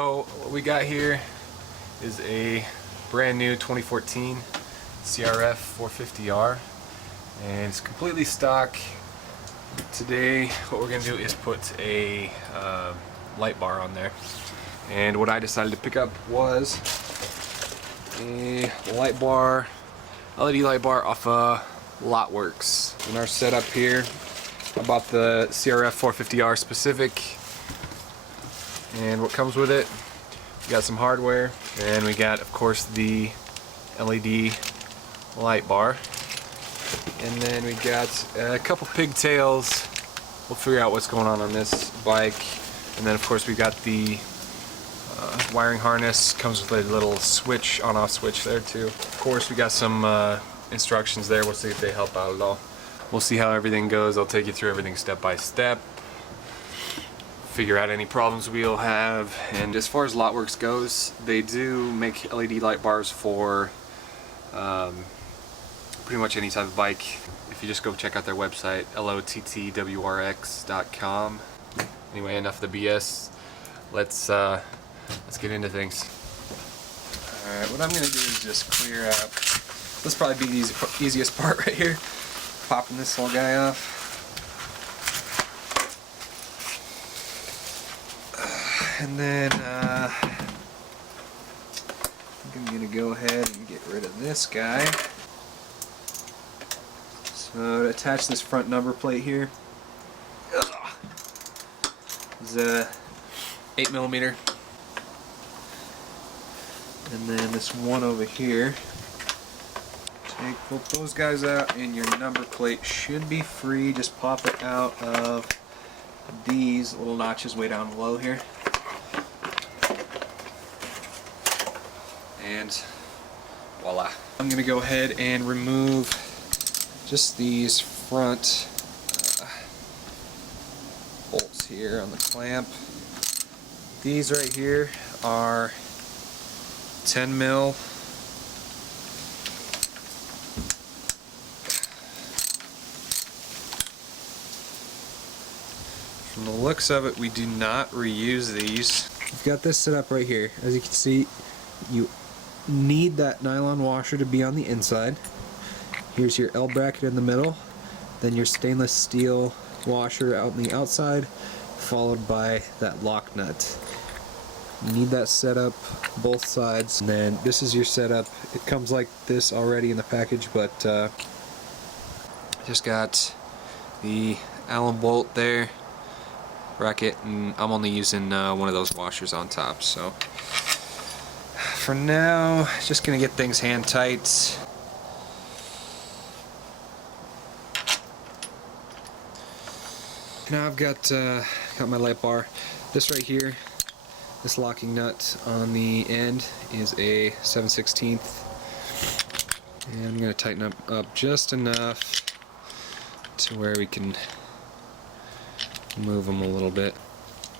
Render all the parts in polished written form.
So what we got here is a brand new 2014 CRF450R, and it's completely stock. Today what we're going to do is put a light bar on there, and what I decided to pick up was a light bar, LED light bar off LOTTWORX. In our setup here, I bought the CRF450R specific, and what comes with it, we got some hardware, and we got, of course, the LED light bar, and then we got a couple pigtails. We'll figure out what's going on this bike, and then of course we got the wiring harness. Comes with a little switch, on-off switch there too. Of course we got some instructions there. We'll see if they help out at all. We'll see how everything goes. I'll take you through everything step by step, figure out any problems we'll have. And as far as LOTTWORX goes, they do make LED light bars for pretty much any type of bike. If you just go check out their website, LOTTWORX.com. Anyway, enough of the BS. Let's get into things. Alright, what I'm going to do is just clear up. This will probably be the easiest part right here. Popping this little guy off. And then I'm going to go ahead and get rid of this guy. So to attach this front number plate here is a 8mm, and then this one over here. Take both those guys out, and your number plate should be free. Just pop it out of these little notches way down below here, and voila. I'm gonna go ahead and remove just these front bolts here on the clamp. These right here are 10 mil. From the looks of it, we do not reuse these. We've got this set up right here. As you can see, you need that nylon washer to be on the inside. Here's your L bracket in the middle, then your stainless steel washer out on the outside, followed by that lock nut. You need that set up both sides, and then this is your setup. It comes like this already in the package, but just got the Allen bolt there, bracket, and I'm only using one of those washers on top. So for now, just gonna get things hand tight. Now I've got my light bar. This right here, this locking nut on the end is a 7/16, and I'm going to tighten up just enough to where we can move them a little bit.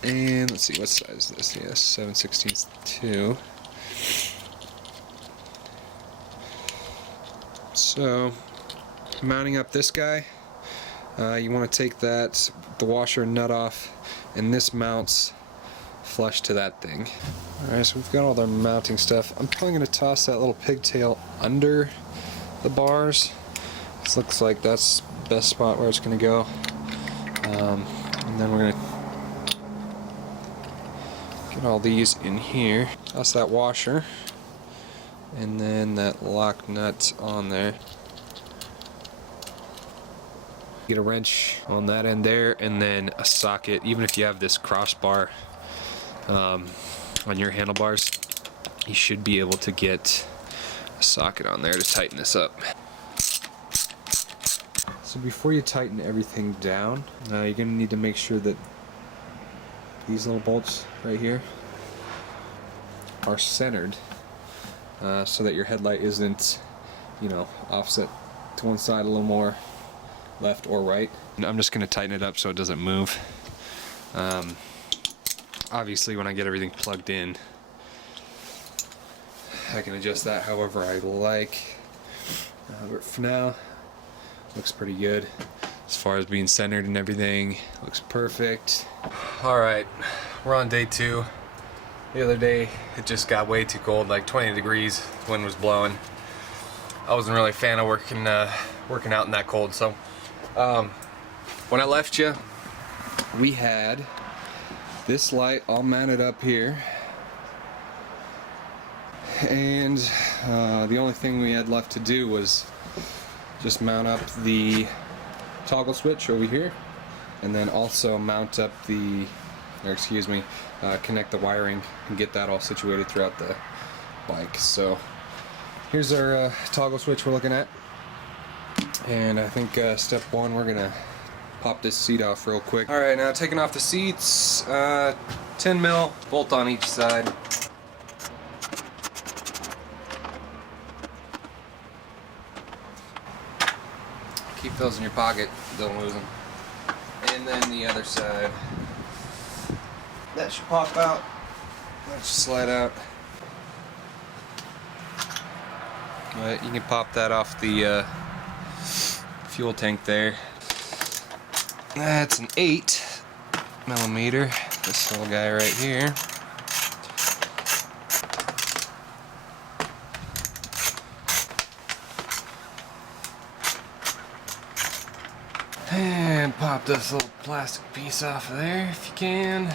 And let's see, what size is this? Yeah, 7/16 too. So mounting up this guy, you want to take the washer and nut off, and this mounts flush to that thing. Alright, so we've got all the mounting stuff. I'm probably going to toss that little pigtail under the bars. This looks like that's the best spot where it's going to go. And then we're going to get all these in here. Toss that washer, and then that lock nut on there. Get a wrench on that end there, and then a socket. Even if you have this crossbar on your handlebars, you should be able to get a socket on there to tighten this up. So before you tighten everything down, you're going to need to make sure that these little bolts right here are centered, so that your headlight isn't, offset to one side a little more, left or right. I'm just going to tighten it up so it doesn't move. Obviously when I get everything plugged in, I can adjust that however I like. But for now, looks pretty good. As far as being centered and everything, looks perfect. Alright, we're on day 2. The other day it just got way too cold, like 20 degrees, wind was blowing. I wasn't really a fan of working out in that cold, so when I left you, we had this light all mounted up here, and the only thing we had left to do was just mount up the toggle switch over here, and then also mount up the, or excuse me, connect the wiring and get that all situated throughout the bike. So here's our toggle switch we're looking at, and I think step one, we're gonna pop this seat off real quick. Alright, now taking off the seats, 10 mil bolt on each side. Keep those in your pocket, don't lose them. And then the other side. That should pop out. That should slide out. But you can pop that off the fuel tank there. That's an 8mm. This little guy right here. And pop this little plastic piece off of there if you can.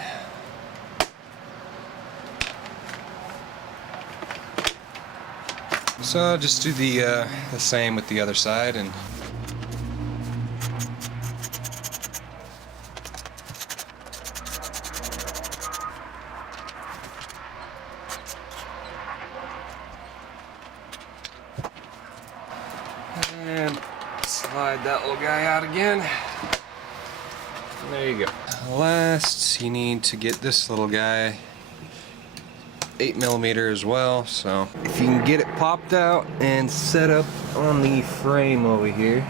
So just do the same with the other side, and slide that little guy out again. There you go. Last, you need to get this little guy 8mm as well, so if you can get it popped out and set up on the frame over here,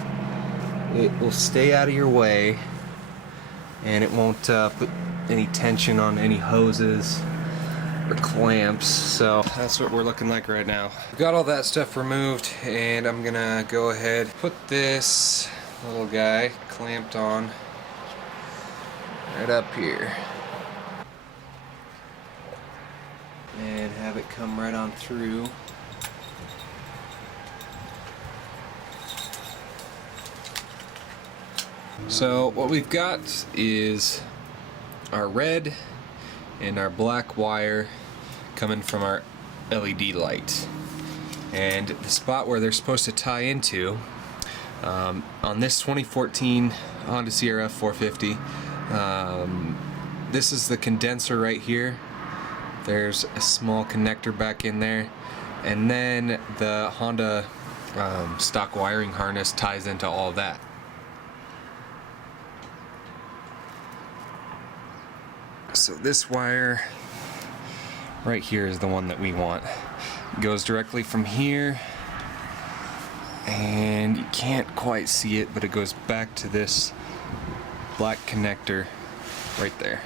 it will stay out of your way and it won't put any tension on any hoses or clamps. So that's what we're looking like right now. We've got all that stuff removed, and I'm gonna go ahead put this little guy clamped on right up here and have it come right on through. So what we've got is our red and our black wire coming from our LED light, and the spot where they're supposed to tie into on this 2014 Honda CRF450, this is the condenser right here. There's a small connector back in there, and then the Honda stock wiring harness ties into all of that. So this wire right here is the one that we want. It goes directly from here, and you can't quite see it, but it goes back to this black connector right there.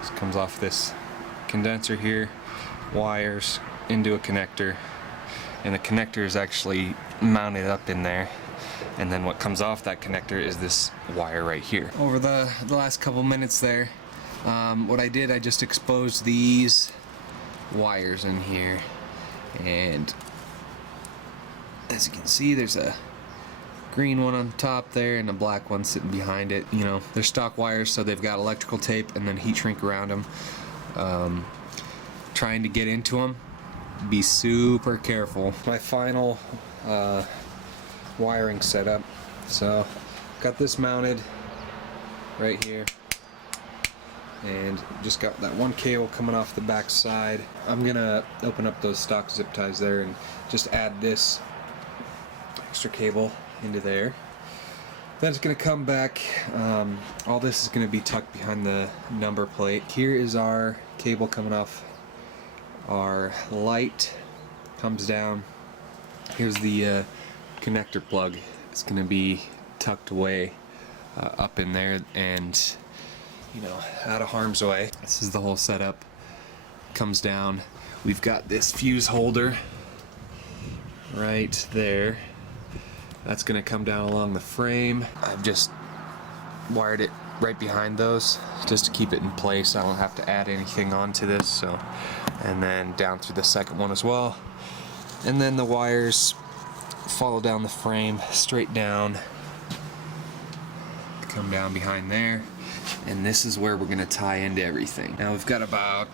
This comes off this condenser here, wires into a connector, and the connector is actually mounted up in there, and then what comes off that connector is this wire right here. Over the last couple minutes there, what I did, I just exposed these wires in here, and as you can see, there's a green one on top there and a black one sitting behind it. You know, they're stock wires, so they've got electrical tape and then heat shrink around them. Trying to get into them, be super careful. My final wiring setup. So got this mounted right here, and just got that one cable coming off the back side. I'm gonna open up those stock zip ties there and just add this extra cable into there. Then it's gonna come back. All this is gonna be tucked behind the number plate. Here is our cable coming off our light, comes down. Here's the connector plug. It's gonna be tucked away up in there, and you know, out of harm's way. This is the whole setup. Comes down. We've got this fuse holder right there. That's gonna come down along the frame. I've just wired it right behind those, just to keep it in place. I don't have to add anything onto this. So, and then down through the second one as well. And then the wires follow down the frame straight down, come down behind there, and this is where we're going to tie into everything. Now we've got about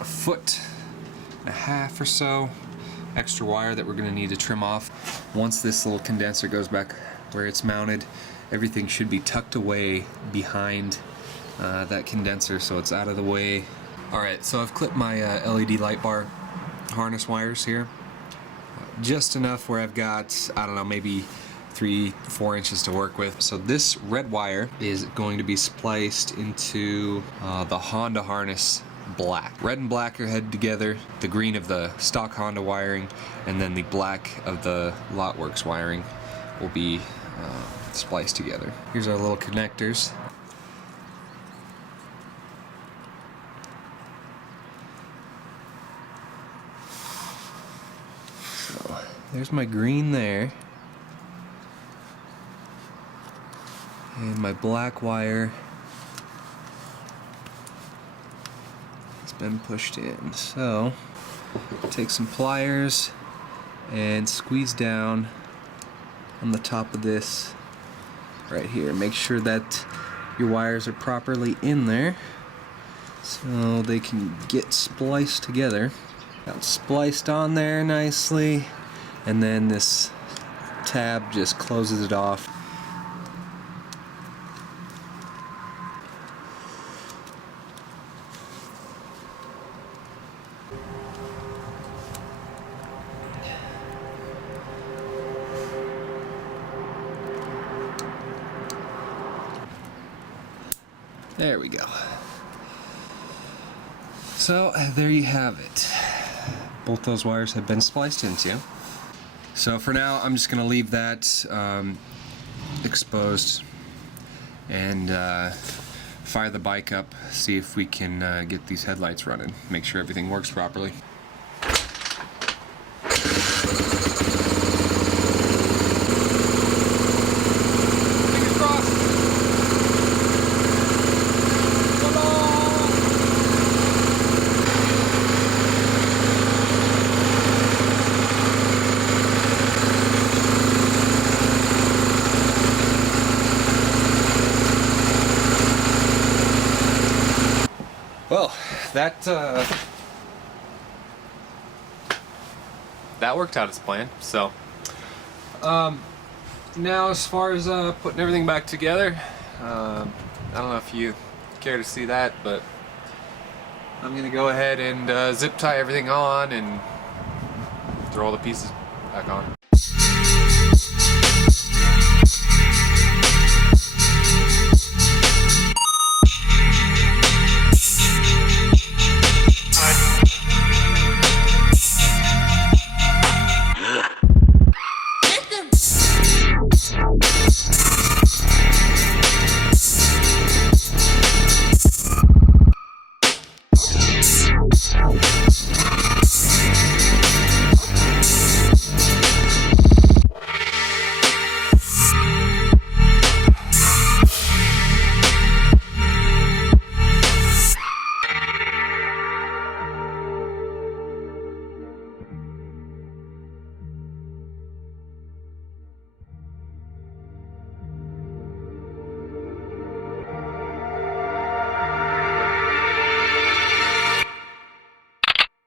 1.5 feet or so extra wire that we're going to need to trim off. Once this little condenser goes back where it's mounted, everything should be tucked away behind that condenser so it's out of the way. Alright, so I've clipped my LED light bar harness wires here. Just enough where I've got, I don't know, maybe 3-4 inches to work with. So this red wire is going to be spliced into the Honda harness black. Red and black are headed together, the green of the stock Honda wiring, and then the black of the LOTTWORX wiring will be spliced together. Here's our little connectors. So there's my green there, and my black wire has been pushed in. So take some pliers and squeeze down on the top of this right here. Make sure that your wires are properly in there so they can get spliced together. Got spliced on there nicely, and then this tab just closes it off. There we go. So there you have it. Both those wires have been spliced into. So for now, I'm just going to leave that exposed and fire the bike up, see if we can get these headlights running, make sure everything works properly. Well, that worked out as planned. So now as far as putting everything back together, I don't know if you care to see that, but I'm gonna go ahead and zip tie everything on and throw all the pieces back on.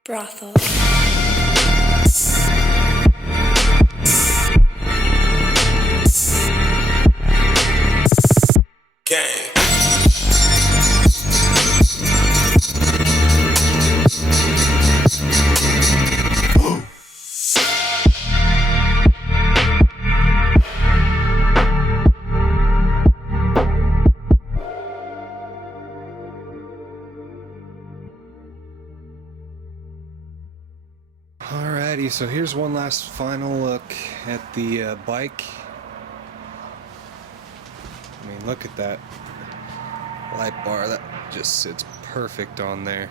Brothel. Gang. Alrighty, so here's one last final look at the bike. I mean, look at that light bar, that just sits perfect on there.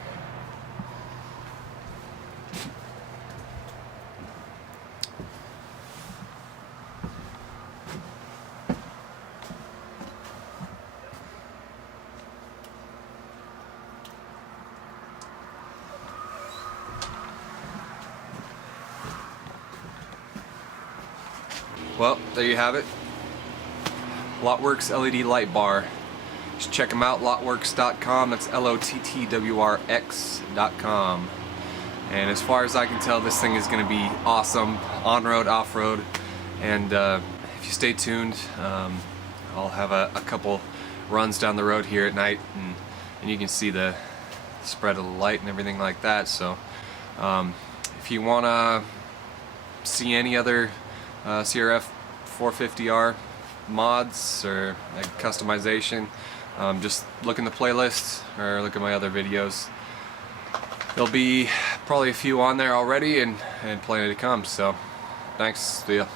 Well, there you have it. LOTTWORX LED light bar. Just check them out, LOTTWORX.com. That's LOTTWRX.com. And as far as I can tell, this thing is going to be awesome on-road, off-road. And if you stay tuned, I'll have a couple runs down the road here at night, and you can see the spread of the light and everything like that. So if you want to see any other CRF450R mods or like customization, just look in the playlist or look at my other videos. There'll be probably a few on there already and plenty to come. So thanks, see ya.